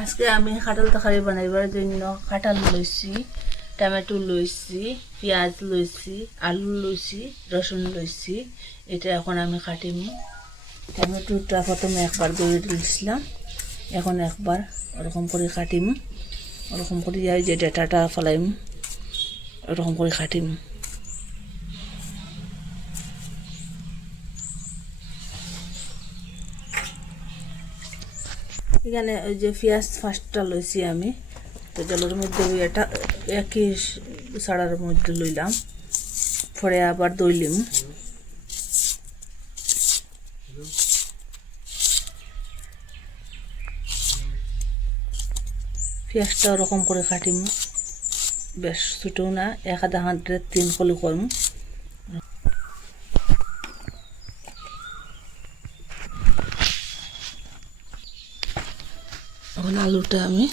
আজকে আমি কাঁঠাল তরকারি বানাইবার জন্য কাঁঠাল লইছি, টমেটো লইছি, পেঁয়াজ লইছি, আলু লইছি, রসুন লইছি। এটা এখন আমি কাটিম। টমেটোটা প্রথমে একবার দই দিয়েছিলাম এখন একবার ওরকম করে কাটিম। ওরকম করে যাই যে ডেটাটা ফলাইম। ওরকম করে কাটিম। এখানে ওই যে পেঁয়াজ ফার্স্টটা লইছি আমি, তো জলের মধ্যে ওই এটা একই সাড়ার মধ্যে লইলাম, পরে আবার দইলিম। পেঁয়াজটা ওরকম করে কাটিম, বেশ ছোটো না, এক আধা হাঁটে তিন কলি করম। এখন আলুটা আমি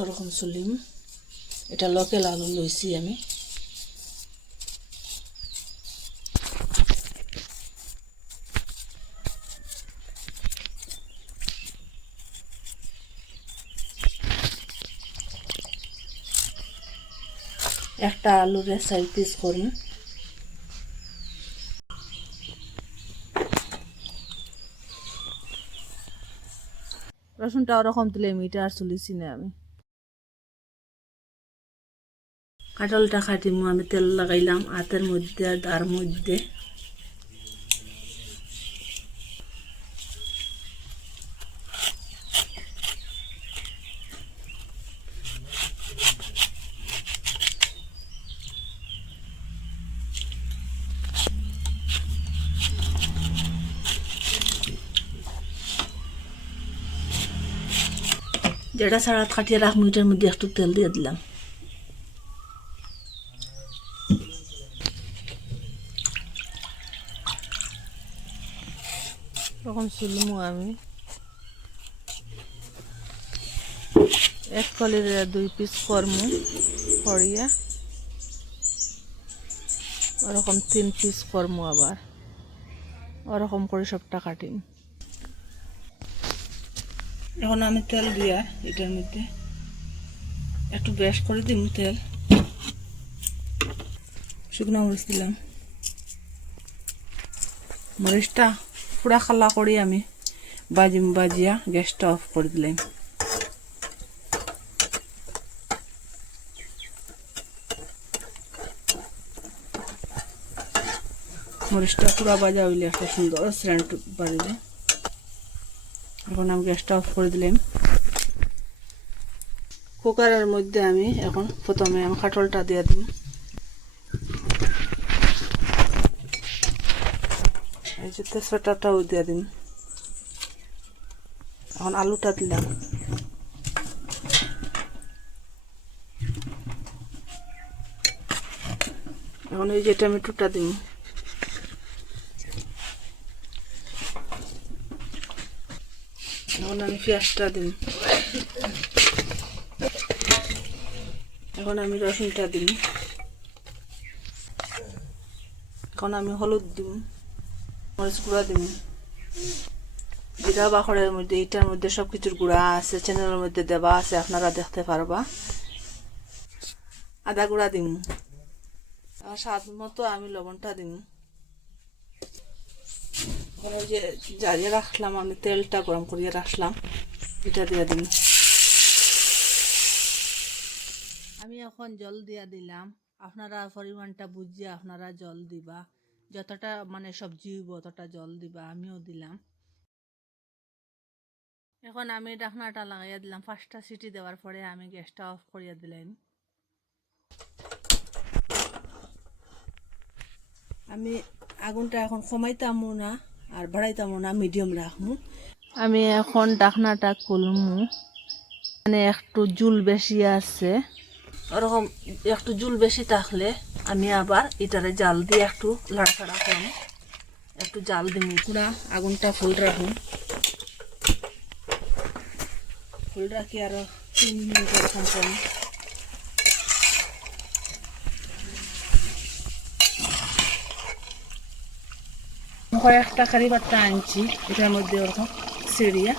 ওরকম চলিম। এটা লোকেল আলু লইছি আমি। একটা আলুরে চার পিস করুন। রসুনটা ওরকম তুলে মিটে আর চলিছি না আমি। কাটলটা খাটিমু আমি তেল লাগাইলাম হাতের মধ্যে আর মধ্যে। যেটা ছাড়া কাটিয়ে রাখ মিটার মধ্যে একটু তেল দিয়ে দিলাম। তখন শুনলুম আমি। এক কলির দুই পিস করমু করিয়া, ওরকম তিন পিস করমু আবার। ওরকম করে সবটা কাটিম এখন আমি তেল দিয়া এটার মধ্যে একটু ব্রাশ করে দিম তেল। শুকনো মরিচ দিলাম। মরিচটা পুরা খালা করে আমি। বাজিম বাজিয়া গ্যাসটা অফ করে দিলাম। মরিচটা পুরা বাজা হইলে একটা সুন্দর সেন্ট বাড়িবে এখন আমি গ্যাসটা অফ করে দিলাম। কুকারের মধ্যে আমি এখন প্রথমে আমি কাটলটা দিয়ে দিই এই যে তেজপাতাটাও দিয়ে দিন এখন আলুটা দিলাম। এখন এই যে টমেটোটা দিন এখন আমি পেঁয়াজটা দিন এখন আমি রসুনটা দিন এখন আমি হলুদ দিব মরিচ গুঁড়া দিব জিরা বাখরের মধ্যে এটার মধ্যে সব কিছুর গুঁড়া আছে চ্যানেলের মধ্যে দেওয়া আছে, আপনারা দেখতে পারবা। আদা গুঁড়া আর স্বাদ মতো আমি লবণটা দিম এখন যে রাখলাম, আমি তেলটা গরম করিয়ে রাখলাম, এটা দিয়ে দিন। আমি এখন জল দিয়া দিলাম। আপনারা পরিমাণটা বুঝিয়ে আপনারা জল দিবা। যতটা মানে সবজি অতটা জল দিবা, আমিও দিলাম। এখন আমি ডাকনাটা লাগাইয়া দিলাম। পাঁচটা সিটি দেওয়ার পরে আমি গ্যাসটা অফ করিয়া দিলাম। আমি আগুনটা এখন কমাইতামও না। আর বাড়াইতামও না মিডিয়াম রাখমু। আমি এখন ডাকনাটা খুলমু। মানে একটু জুল বেশি আছে। ওরকম একটু জুল বেশি থাকলে আমি আবার এটারে জাল দিয়ে একটু লাড়াছাড়া করম। একটু জাল দিম। পুরা আগুনটা ফুল রাখুন। ফুল রাখি আরও তিন মিনিট এরকম কয়েকটা কারি পাত্তা আনছি, এটার মধ্যে ওরকম সেরিয়া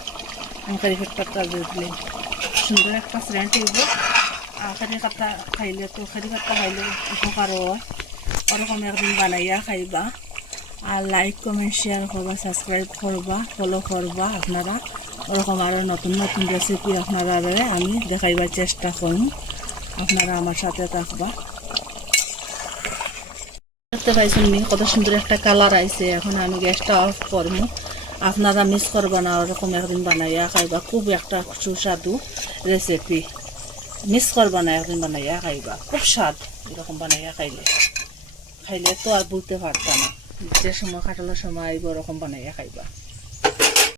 আমি কারি পাতা দিয়ে দিলাম। সুন্দর একটা স্রেন্ট হইব আর কারি পাতা খাইলে তো, কারি পাতা খাইলে উপকার ওরকম একদিন বানাইয়া খাইবা। আর লাইক কমেন্ট শেয়ার করবা সাবস্ক্রাইব করবা ফলো করবা আপনারা। ওরকম আরও নতুন নতুন রেসিপি আপনারা আমি দেখাইবার চেষ্টা করুন। আপনারা আমার সাথে থাকবা। দেখতে পাইছেন কত সুন্দর একটা কালার আইছে। এখন আমি গ্যাসটা অফ করব আপনারা মিস করবেন না, ওরকম একদিন বানাইয়া খাইবা। খুব একটা সুস্বাদু রেসিপি মিস করবা না, একদিন বানাইয়া খাইবা। খুব স্বাদ এরকম বানাইয়া খাইলে। খাইলে তো আর বুঝতে পারতাম না যে সময় কাটানোর সময় আইব, ওরকম বানাইয়া খাইবা।